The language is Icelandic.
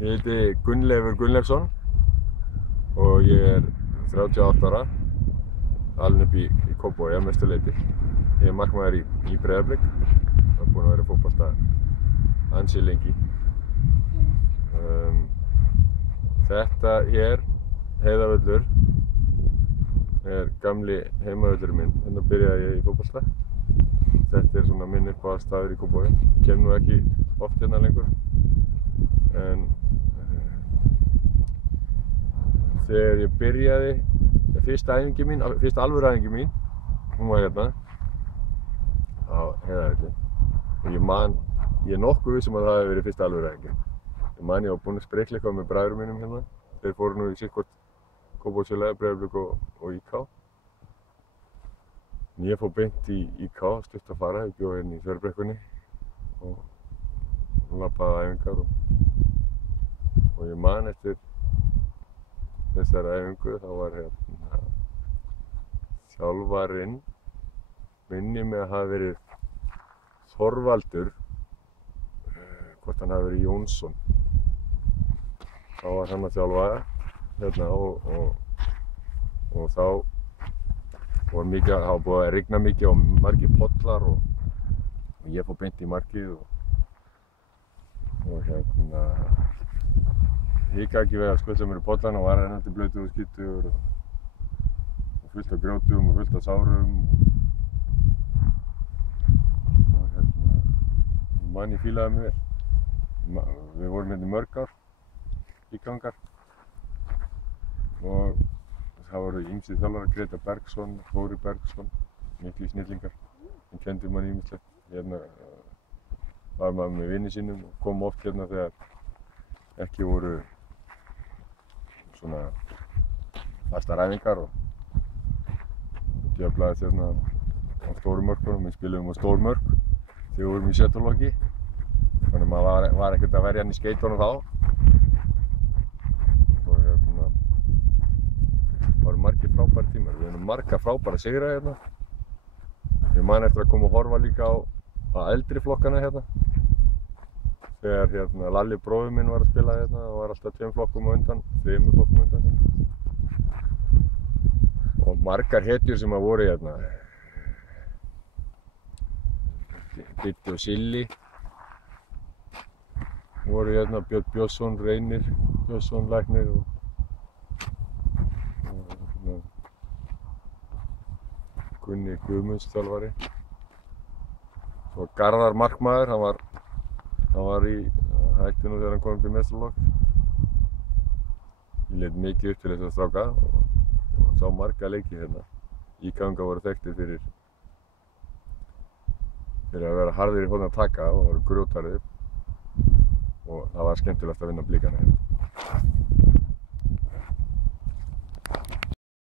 Ég heiti Gunnleifur Gunnleifsson og ég er 38 ára, alinn upp í Kópavogi að mestu leyti. Ég er markmaður í Breiðablik og er búinn að vera í fótbolta ansi lengi. Þetta hér, Heiðavöllur, er gamli heimavöllurinn minn. Hérna byrjaði ég í fótbolta. Þetta er svona minn uppáhaldsstaður í Kópavogi. Ég kem nú ekki oft hérna lengur. En þegar ég byrjaði, fyrsta alvöru æfingi mín, hún var hérna á Heiðavelli. Og ég er nokkuð viss að það hefði verið fyrsta alvöru æfingin. Ég var búinn að spreikleika með bræðrum mínum hérna. Þeir fóru nú í sitthvort Kópavogsfélagið, Breiðablik og IK. En ég fór beint í IK, stutt að fara. Ég bjó hérna í Þverbrekkunni og labbaði æfingar og ég man eftir þessari æfingu. Þá var hérna þjálfarinn, minni mig að hafa verið Þorvaldur, hvort hann hafi verið Jónsson. Þá var hann að þjálfa hérna og þá var búið að rigna mikið og margir pollar og ég fór beint í markið og hérna hikaði ekki við að skutla mér í pollana og var rennandi blautur og skítugur og fullt af grjótum og fullt af sárum og hérna ég fílaði mig vel. Við vorum hérna í mörg ár, ígangar, og það voru ýmsir þjálfarar, Greta Bergsson, Þóri Bergsson, miklir snillingar sem kenndi manni ýmislegt. Hérna var maður með vini sínum og kom oft hérna þegar ekki voru svona fastar æfingar og djöflaðist hérna á stóru mörkunum. Við spiluðum á stór mörk þegar við vorum í setulokki, þannig að maður var ekkert að verja hann í skeytunum þá. Og hérna voru margir frábæri tímar. Við höfum marga frábæra sigra hérna. Ég man eftir að koma og horfa líka á eldri flokkana hérna. Þegar hérna Lalli bróðir minn var að spila hérna og var alltaf 3 flokkum á undan. Og margar hetjur sem að voru hérna. Diddi og Silli voru hérna, Björn Björnsson, Reynir Björnsson, læknir og Gunni Guðmunds þjálfari. Svo Garðar markmaður, hann var í hættinu þegar hann kom upp í meistaraflokk. Ég leit mikið upp til þess að stráka og sá marga leiki hérna. IK-ingar voru þekktir fyrir að vera harðir í horni að taka og voru grjótharðir og það var skemmtilegt að vinna Blikana hérna.